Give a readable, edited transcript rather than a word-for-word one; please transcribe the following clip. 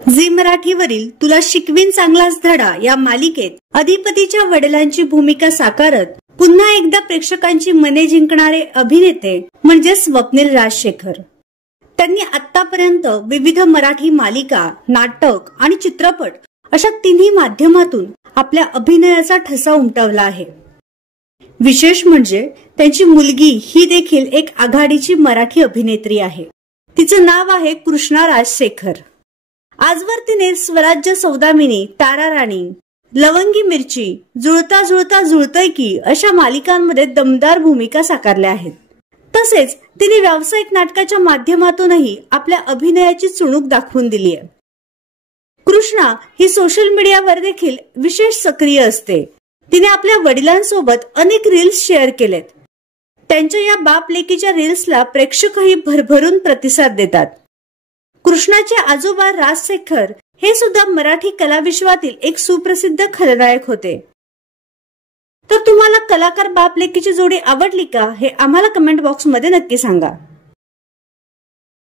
Zee मराठीवरील तुला शिकवीन चांगलाच धडा या मालिकेत अधिपतीच्या वडिलांची भूमिका साकारत पुन्हा एकदा प्रेक्षकांची मने जिंकणारे अभिनेते म्हणजे स्वप्नील राजशेखर। त्यांनी आतापर्यंत विविध मराठी मालिका, नाटक आणि चित्रपट अशा तिन्ही माध्यमातून आपल्या अभिनयाचा ठसा उमटवला आहे। विशेष म्हणजे त्यांची मुलगी ही देखील एक आघाडीची मराठी अभिनेत्री आहे। तिचं नाव आहे कृष्णा राजशेखर। आजवर तिने स्वराज्य सौदामिनी, तारा राणी, लवंगी मिरची, जुळता जुळता जुळतय की अशा मालिकांमध्ये दमदार भूमिका साकारल्या आहेत। तसेच तिने व्यावसायिक नाटकाच्या माध्यमातूनही आपल्या अभिनयाची चुणूक दाखवून दिली आहे। कृष्णा ही सोशल मीडियावर देखील विशेष सक्रिय असते। तिने आपल्या वडिलांसोबत अनेक रील्स शेअर केलेत। त्यांच्या या बाप लेकीच्या रील्सला प्रेक्षकही भरभरून प्रतिसाद देतात। कृष्णाचे आजोबा राजशेखर हे सुद्धा मराठी कलाविश्वातील एक सुप्रसिद्ध खलनायक होते। तर तुम्हाला कलाकार बाप लेकीची जोडी आवडली का हे आम्हाला कमेंट बॉक्स मध्ये नक्की सांगा।